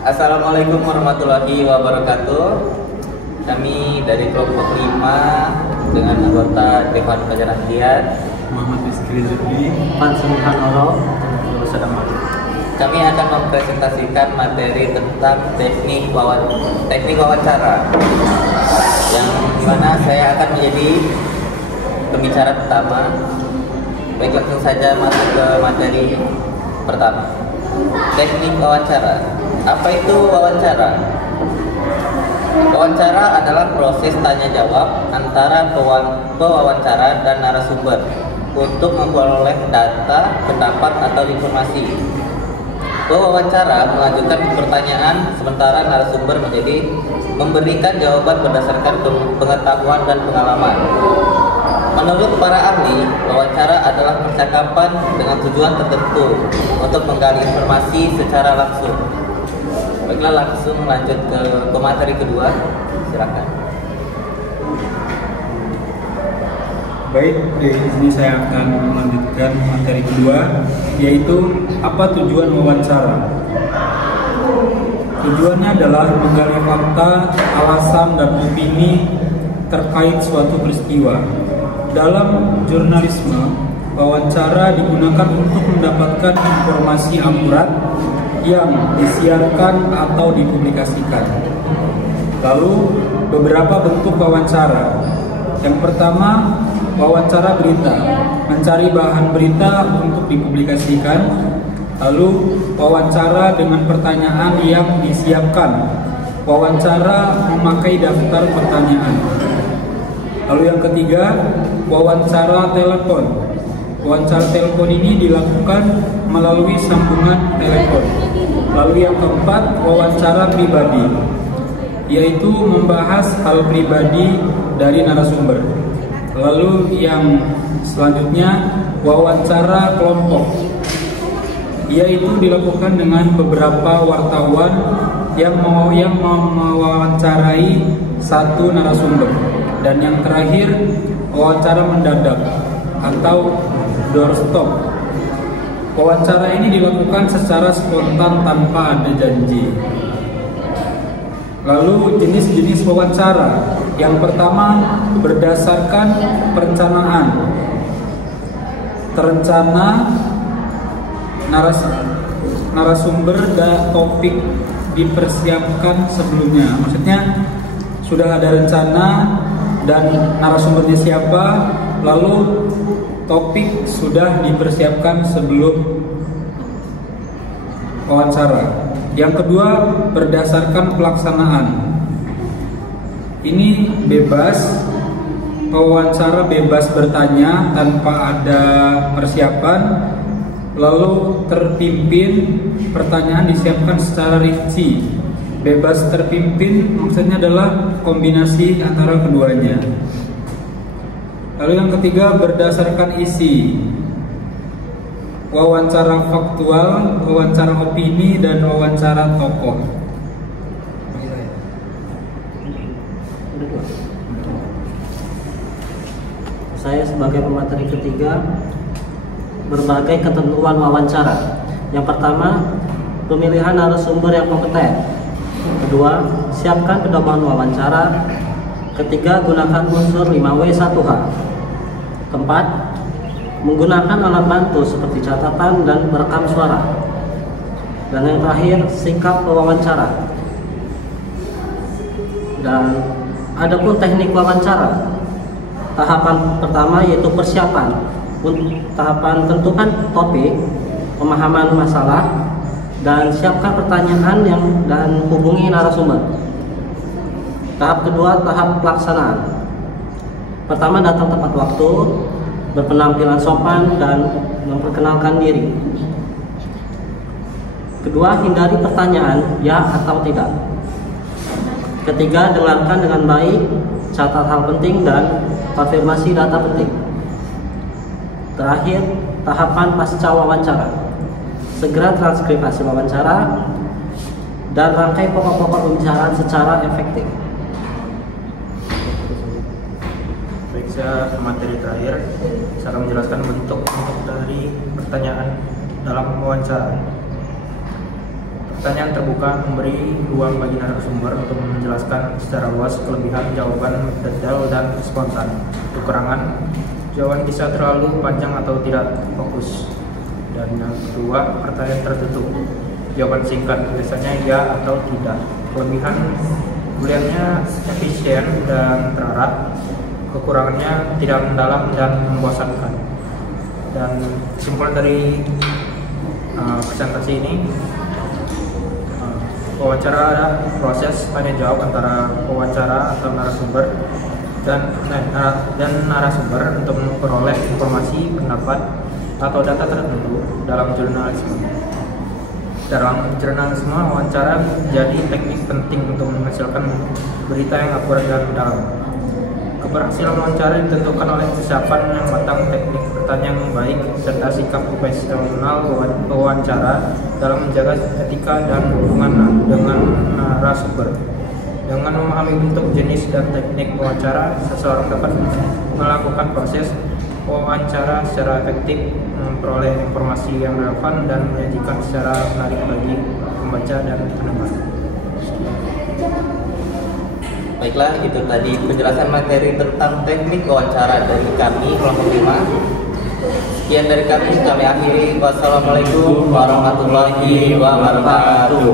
Assalamualaikum warahmatullahi wabarakatuh. Kami dari kelompok 5 dengan anggota Dewan Pelajar Rakyat Muhammad Rizky Zubli, Pansuhan Oro. Kami akan mempresentasikan materi tentang teknik wawancara, yang dimana saya akan menjadi pembicara pertama. Baik, langsung saja masuk ke materi pertama. Teknik wawancara. Apa itu wawancara? Wawancara adalah proses tanya jawab antara pewawancara dan narasumber untuk memperoleh data, pendapat, atau informasi. Pewawancara melanjutkan pertanyaan sementara narasumber memberikan jawaban berdasarkan pengetahuan dan pengalaman. Menurut para ahli, wawancara adalah percakapan dengan tujuan tertentu untuk menggali informasi secara langsung. Baiklah, langsung lanjut ke materi kedua. Silakan. Baik, di sini saya akan melanjutkan materi kedua, yaitu apa tujuan wawancara. Tujuannya adalah menggali fakta, alasan, dan opini terkait suatu peristiwa. Dalam jurnalisme, wawancara digunakan untuk mendapatkan informasi akurat yang disiarkan atau dipublikasikan. Lalu, beberapa bentuk wawancara. Yang pertama, wawancara berita, mencari bahan berita untuk dipublikasikan. Lalu, wawancara dengan pertanyaan yang disiapkan, wawancara memakai daftar pertanyaan. Lalu yang ketiga, wawancara telepon. Wawancara telepon ini dilakukan melalui sambungan telepon. Lalu yang keempat, wawancara pribadi, yaitu membahas hal pribadi dari narasumber. Lalu yang selanjutnya, wawancara kelompok, yaitu dilakukan dengan beberapa wartawan yang mewawancarai satu narasumber. Dan yang terakhir, wawancara mendadak atau doorstop. Wawancara ini dilakukan secara spontan tanpa ada janji. Lalu jenis-jenis wawancara. Yang pertama, berdasarkan perencanaan. Terencana narasumber dan topik dipersiapkan sebelumnya. Maksudnya sudah ada rencana dan narasumbernya siapa, lalu topik sudah dipersiapkan sebelum wawancara. Yang kedua, berdasarkan pelaksanaan. Ini bebas, wawancara bebas bertanya tanpa ada persiapan, lalu terpimpin, pertanyaan disiapkan secara rinci. Bebas terpimpin maksudnya adalah kombinasi antara keduanya. Lalu yang ketiga, berdasarkan isi. Wawancara faktual, wawancara opini, dan wawancara tokoh. Saya sebagai pemateri ketiga, berbagai ketentuan wawancara. Yang pertama, pemilihan narasumber yang kompeten. Kedua, siapkan pedoman wawancara. Ketiga, gunakan unsur 5W1H. Keempat, menggunakan alat bantu seperti catatan dan perekam suara. Dan yang terakhir, sikap wawancara. Dan adapun teknik wawancara. Tahapan pertama yaitu persiapan. Tahapan tentukan topik, pemahaman masalah, dan siapkan pertanyaan dan hubungi narasumber. Tahap kedua, tahap pelaksanaan. Pertama, datang tepat waktu, berpenampilan sopan, dan memperkenalkan diri. Kedua, hindari pertanyaan ya atau tidak. Ketiga, dengarkan dengan baik, catat hal penting, dan konfirmasi data penting. Terakhir, tahapan pasca wawancara. Segera transkripsi wawancara dan rangkai pokok-pokok pembicaraan secara efektif. Baik, saya materi terakhir, saya akan menjelaskan bentuk dari pertanyaan dalam wawancara. Pertanyaan terbuka memberi ruang bagi narasumber untuk menjelaskan secara luas kelebihan jawaban detail dan spontan. Kekurangan, jawaban bisa terlalu panjang atau tidak fokus. Dan yang kedua, pertanyaan tertutup. Jawaban singkat, biasanya ya atau tidak. Kelebihan, beliaunya efisien dan terarah. Kekurangannya tidak mendalam dan membosankan. Dan kesimpulan dari presentasi ini, wawancara adalah proses tanya jawab antara pewawancara atau narasumber dan narasumber untuk memperoleh informasi, pendapat, atau data tertentu dalam jurnalisme. Dalam jurnalisme, wawancara menjadi teknik penting untuk menghasilkan berita yang akurat dan mendalam. Keberhasilan wawancara ditentukan oleh kesiapan yang matang, teknik pertanyaan yang baik, serta sikap profesional pewawancara dalam menjaga etika dan hubungan dengan narasumber. Dengan memahami bentuk, jenis, dan teknik wawancara, seseorang dapat melakukan proses wawancara secara efektif, memperoleh informasi yang relevan, dan menyajikan secara menarik bagi pembaca dan pendengar. Baiklah, itu tadi penjelasan materi tentang teknik wawancara dari kami kelompok 5. Sekian dari kami akhiri. Wassalamualaikum warahmatullahi wabarakatuh.